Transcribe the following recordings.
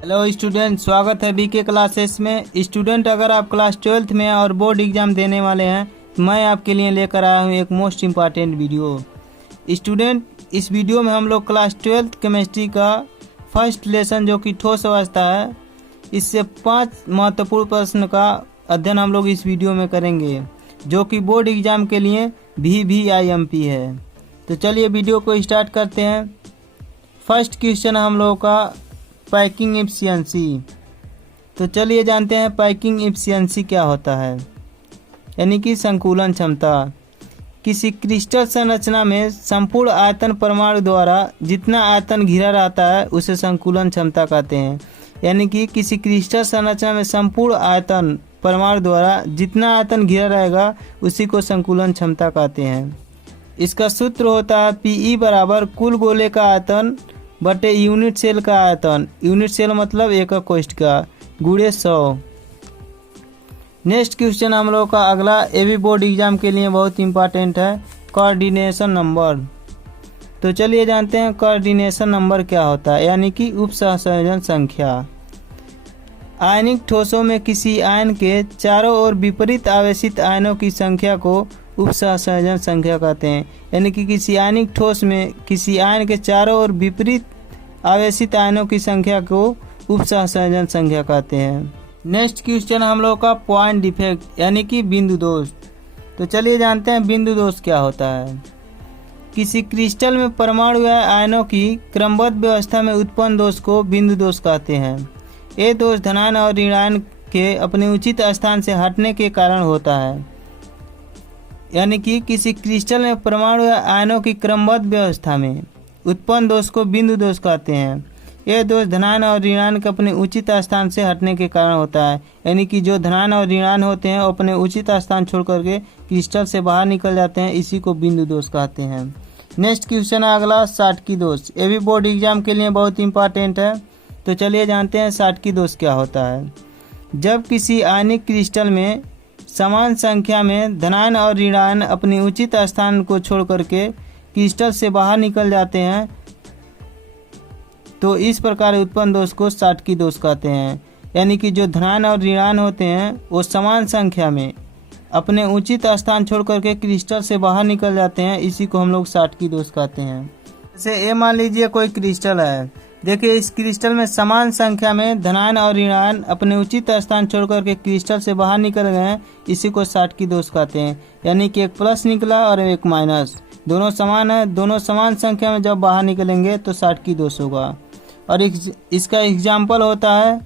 Hello student, स्वागत है BK classes में। स्टूडेंट, अगर आप क्लास 12th में और बोर्ड एग्जाम देने वाले हैं तो मैं आपके लिए लेकर आया हूँ एक मोस्ट इम्पॉर्टेंट वीडियो। स्टूडेंट, इस वीडियो में हम लोग क्लास 12th केमिस्ट्री का फर्स्ट लेसन जो कि ठोस अवस्था है, इससे 5 महत्वपूर्ण प्रश्न का अध्ययन हम लोग इस वीडियो में करेंगे जो कि बोर्ड एग्जाम के लिए VVIMP है। तो चलिए वीडियो को स्टार्ट करते हैं। फर्स्ट क्वेश्चन हम लोगों का पैकिंग एफिशिएंसी। तो चलिए जानते हैं पैकिंग एफिशिएंसी क्या होता है, यानी कि संकुलन क्षमता। किसी क्रिस्टल संरचना में संपूर्ण आयतन परमाणु द्वारा जितना आयतन घिरा रहता है उसे संकुलन क्षमता कहते हैं। यानी कि किसी क्रिस्टल संरचना में संपूर्ण आयतन परमाणु द्वारा जितना आयतन घिरा रहेगा उसी को संकुलन क्षमता कहते हैं। इसका सूत्र होता है PE बराबर कुल गोले का आयतन बटे यूनिट सेल का आयतन। यूनिट सेल मतलब एकक कोष्ठिका गुणे 100। नेक्स्ट क्वेश्चन हम लोग का अगला भी बोर्ड एग्जाम के लिए बहुत इंपॉर्टेंट है, कोऑर्डिनेशन नंबर। तो चलिए जानते हैं कोऑर्डिनेशन नंबर क्या होता है, यानी कि उप सहसंयोजन संख्या। आयनिक ठोसों में किसी आयन के चारों ओर विपरीत आवेशित आयनों की संख्या को उप सहसंयोजन संख्या कहते हैं। यानी कि किसी आयनिक ठोस में किसी आयन के चारों ओर विपरीत आवेशित आयनों की संख्या को उप सहसंयोजन संख्या कहते हैं। नेक्स्ट क्वेश्चन हम लोग का पॉइंट डिफेक्ट, यानी कि बिंदु दोष। तो चलिए जानते हैं बिंदु दोष क्या होता है। किसी क्रिस्टल में परमाणु या आयनों की क्रमबद्ध व्यवस्था में उत्पन्न दोष को बिंदु दोष कहते हैं। ये दोष धनायन और ऋणायन के अपने उचित स्थान से हटने के कारण होता है। यानी कि किसी क्रिस्टल में परमाणु या आयनों की क्रमबद्ध व्यवस्था में उत्पन्न दोष को बिंदु दोष कहते हैं। यह दोष धनायन और ऋणायन के अपने उचित स्थान से हटने के कारण होता है। यानी कि जो धनायन और ऋणायन होते हैं वो अपने उचित स्थान छोड़ करके क्रिस्टल से बाहर निकल जाते हैं, इसी को बिंदु दोष कहते हैं। नेक्स्ट क्वेश्चन है अगला साटकी दोष। ये भी बोर्ड एग्जाम के लिए बहुत इंपॉर्टेंट है। तो चलिए जानते हैं साटकी दोष क्या होता है। जब किसी आयनिक क्रिस्टल में समान संख्या में धनायन और ऋणायन अपनी उचित स्थान को छोड़ करके क्रिस्टल से बाहर निकल जाते हैं तो इस प्रकार उत्पन्न दोष को साटकी दोष कहते हैं। यानी कि जो धनायन और ऋणायन होते हैं वो समान संख्या में अपने उचित स्थान छोड़ करके क्रिस्टल से बाहर निकल जाते हैं, इसी को हम लोग साटकी दोष कहते हैं। जैसे ये मान लीजिए कोई क्रिस्टल है, देखिए इस क्रिस्टल में समान संख्या में धनायन और ऋणायन अपने उचित स्थान छोड़ करके क्रिस्टल से बाहर निकल गए हैं, इसी को साटकी दोष कहते हैं। यानी कि एक प्लस निकला और एक माइनस, दोनों समान है, दोनों समान संख्या में जब बाहर निकलेंगे तो साटकी दोष होगा। और इसका एग्जाम्पल होता है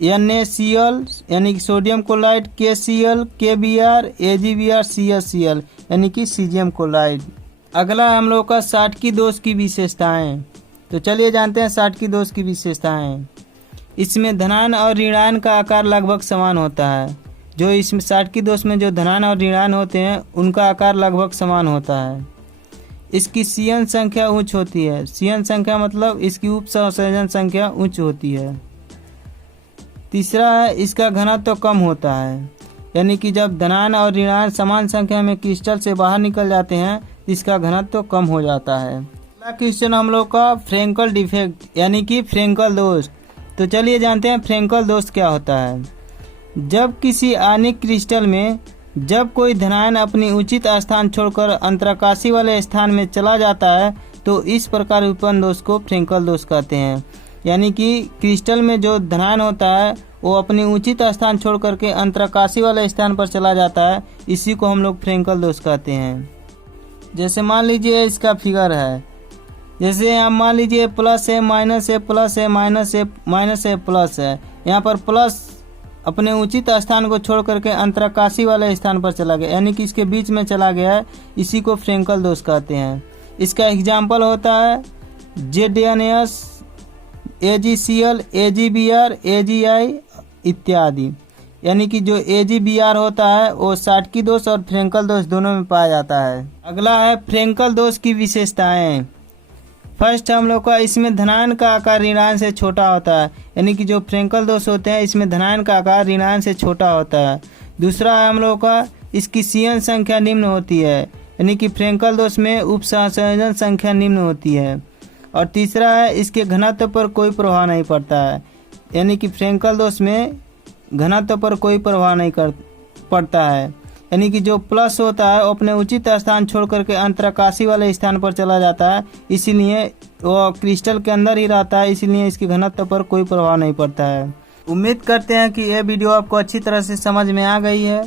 NaCl यानी कि sodium chloride, KCl, KBr, AgBr, CaCl यानी कि सीजियम क्लोराइड। अगला हम लोग का साटकी दोष की विशेषताएं। तो चलिए जानते हैं साटकी दोष की विशेषताएं। इसमें धनायन और ऋणायन का आकार लगभग समान होता है। जो इसमें साटकी दोष में जो धनायन और ऋणायन होते हैं उनका आकार लगभग समान होता है। इसकी CN संख्या उच्च होती है। CN संख्या मतलब इसकी उप सहसंयोजन संख्या उच्च होती है। तीसरा है इसका घनत्व तो कम होता है। यानी कि जब धनायन और ऋणायन समान संख्या में क्रिस्टल से बाहर निकल जाते हैं इसका घनत्व तो कम हो जाता है। अगला क्वेश्चन हम लोग का फ्रेंकल डिफेक्ट, यानी कि फ्रेंकल दोष। तो चलिए जानते हैं फ्रेंकल दोष क्या होता है। जब किसी आयनिक क्रिस्टल में जब कोई धनायन अपनी उचित स्थान छोड़कर अंतराकाशी वाले स्थान में चला जाता है तो इस प्रकार उत्पन्न दोष को फ्रेंकल दोष कहते हैं। यानी कि क्रिस्टल में जो धनायन होता है वो अपनी उचित स्थान छोड़ करके अंतराकाशी वाले स्थान पर चला जाता है, इसी को हम लोग फ्रेंकल दोष कहते हैं। जैसे मान लीजिए इसका फिगर है, जैसे हम मान लीजिए प्लस है, माइनस है, प्लस है, माइनस है, माइनस है, प्लस है। यहाँ पर प्लस अपने उचित स्थान को छोड़ करके अंतराकाशी वाले स्थान पर चला गया, यानी कि इसके बीच में चला गया है, इसी को फ्रेंकल दोष कहते हैं। इसका एग्जाम्पल होता है ZnS, AgCl, AgBr, AgI इत्यादि। यानी कि जो AgBr होता है वो साटकी दोष और फ्रेंकल दोष दोनों में पाया जाता है। अगला है फ्रेंकल दोष की विशेषताएं। फर्स्ट हम लोग का इसमें धनायन का आकार ऋणायन से छोटा होता है। यानी कि जो फ्रेंकल दोष होते हैं इसमें धनायन का आकार ऋणायन से छोटा होता है। दूसरा है हम लोग का इसकी CN संख्या निम्न होती है। यानी कि फ्रेंकल दोष में उप सहसंयोजन संख्या निम्न होती है। और तीसरा है इसके घनत्व पर कोई प्रभाव नहीं पड़ता है, यानी कि फ्रेंकल दोष में घनत्व पर कोई प्रभाव नहीं पड़ता है, यानी कि जो प्लस होता है वो अपने उचित स्थान छोड़ करके अंतराकाशी वाले स्थान पर चला जाता है, इसीलिए वो क्रिस्टल के अंदर ही रहता है, इसीलिए इसके घनत्व पर कोई प्रभाव नहीं पड़ता है। उम्मीद करते हैं कि यह वीडियो आपको अच्छी तरह से समझ में आ गई है।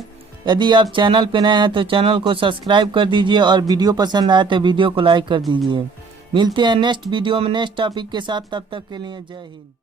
यदि आप चैनल पर नए हैं तो चैनल को सब्सक्राइब कर दीजिए और वीडियो पसंद आए तो वीडियो को लाइक कर दीजिए। मिलते हैं नेक्स्ट वीडियो में नेक्स्ट टॉपिक के साथ, तब तक के लिए जय हिंद।